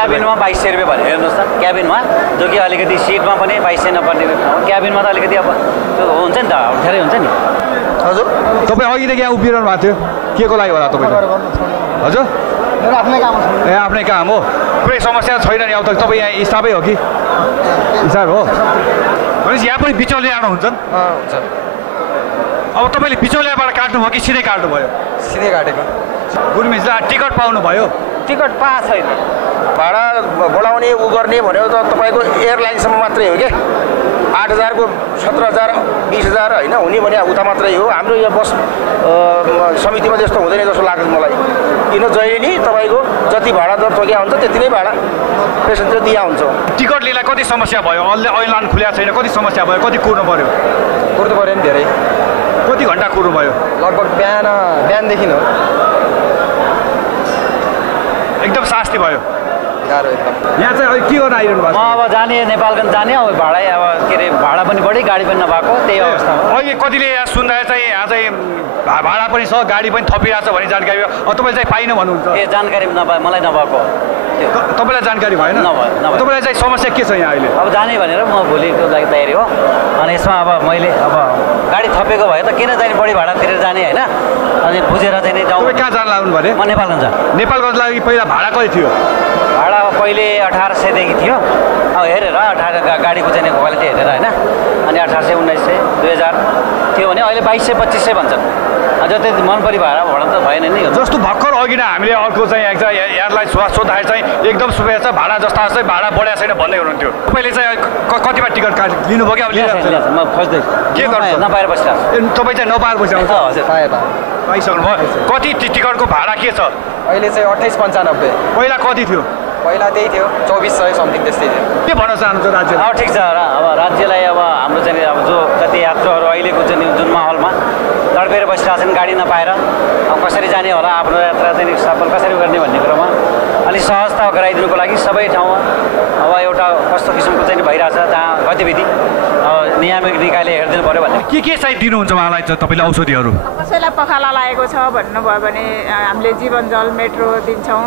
क्याबिनमा 2200 रुपियाँ भने हेर्नुहोस् त क्याबिनमा जो कि अलिकति सिटमा पनि 2200 नपर्ने क्याबिनमा त अलिकति अब त्यो हुन्छ नि त अप्ठ्यारै हुन्छ नि हजुर तपाईँ अघिदेखि यहाँ उभिरहनु भएको थियो के को लागि होला तपाईँ हजुर मेरो आफ्नै काम हो ए आफ्नै काम हो कुनै समस्या छैन नि अब त तपाईँ यहाँ स्टाफै हो कि स्टाफ हो भनेपछि यहाँ पनि बिचौलिया आउनुहुन्छ हुन्छ अब तपाईँले बिचौलियाबाट काट्नु भयो कि सिधै काट्नु भयो सिधै काटेको गुरुमिसलाई टिकट पाउनु भयो टिकट पाएको छैन भाडा बढाउने उ गर्ने भनेको त तपाईँको एयरलाइनसम्म मात्रै हो क्या 8,000 को 17,000 20,000 होइन हुने भने उता मात्रै हो हाम्रो यहाँ बस समितिमा त्यस्तो हुँदैन जस्तो लाग्छ मलाई किन जहिले नि तपाईँको जति भाडा दर तोकिया हुन्छ त्यति नै भाडा पेसेन्जर दिया हुन्छ टिकट लिँदा कति समस्या भयो ऐलान खुलेको छैन कति समस्या भयो कति कुर्नु पर्यो कुर्नु पऱ्यो नि धेरै कति घन्टा कुर्नु भयो लगभग बिहानदेखि हो एकदम शास्ति भयो गाह्रो एकदम यहाँ चाहिँ अहिले के गर्न आइरहनु भएको म अब जाने नेपालगञ्ज जाने अब भाडा अब के अरे भाडा पनि बढी गाडी पनि नभएको त्यही अवस्था हो अहिले कतिले यहाँ सुन्दा चाहिँ यहाँ चाहिँ भाडा पनि छ गाडी पनि थपिरहेको छ भन्ने जानकारी तपाईँले चाहिँ पाइन भन्नुहुन्छ ए जानकारी मलाई नभएको तपाईँलाई जानकारी भएन तपाईँलाई चाहिँ समस्या के छ यहाँ अहिले अब जाने भनेर म भोलिको लागि तयारी हो अनि यसमा अब मैले अब गाडी थपेको भए त किन जाने बढी भाडा तिरेर जाने होइन अनि बुझेर चाहिँ नि जाउँ कहाँ जान लाग्नु भने म नेपालगञ्ज नेपालगञ्ज लागि पहिला भाडा कति थियो भाडा पहिले 1800 देखि थियो अब हेरेर 18 गाडीको चाहिँ क्वालिटी हेरेर होइन अनि 1800 1900 2000 थियो भने अहिले 2200 2500 भन्छन् जति मन परि भाडा त भएन नि जस्तो भर्खर अघि नै हामीले अर्को चाहिँ यहाँलाई सोद्धाखेरि चाहिँ एकदम सुविधा छ भाडा जस्ता चाहिँ भाडा बढाएको छैन भन्दै हुनुहुन्थ्यो तपाईँले चाहिँ कतिमा टिकट लिनुभयो कि अब लिइरहेको म खोज्दै के गर्नु नपाएर बसिरहेको छु तपाईँ चाहिँ नपाएर बसिरहेको हजुर पाइसक्नु भयो कति टिकटको भाडा के छ अहिले चाहिँ 2895 पहिला कति थियो पहिला त्यही थियो 2400 समथिङ त्यस्तै थियो के भन्न चाहनुहुन्छ राज्य अब ठिक छ अब राज्यलाई अब हाम्रो चाहिँ अब जो जति यात्रुहरू अहिलेको चाहिँ जुन माहौलमा तडपेर बसिरहेको छन् गाडी नपाएर अब कसरी जाने होला आफ्नो यात्रा चाहिँ सफल कसरी गर्ने भन्ने कुरोमा अलिक सहजता गराइदिनुको लागि सबै ठाउँमा अब एउटा कस्तो किसिमको चाहिँ भइरहेछ जहाँ गतिविधि अब नियामक निकायले हेरिदिनु पऱ्यो भन्ने के चाहिँ दिनुहुन्छ उहाँलाई तपाईँले औषधिहरू कसैलाई पखाला लागेको छ भन्नुभयो भने हामीले जीवन जल मेट्रो दिन्छौँ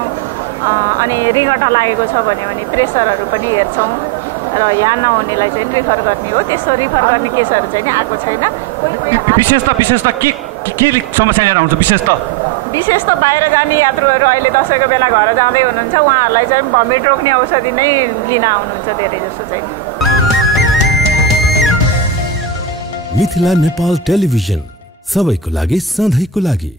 अनि रिङ्गटा लागेको छ भने प्रेसरहरू पनि हेर्छौँ र यहाँ नहुनेलाई चाहिँ रिफर गर्ने हो त्यस्तो रिफर गर्ने केसहरू चाहिँ आएको छैन विशेष त के समस्या लिएर आउँछ विशेष त बाहिर जाने यात्रुहरू अहिले दसैँको बेला घर जाँदै हुनुहुन्छ उहाँहरूलाई चाहिँ भमिट रोक्ने औषधि नै लिन आउनुहुन्छ धेरै जस्तो चाहिँ मिथिला नेपाल टेलिभिजन सबैको लागि सधैँको लागि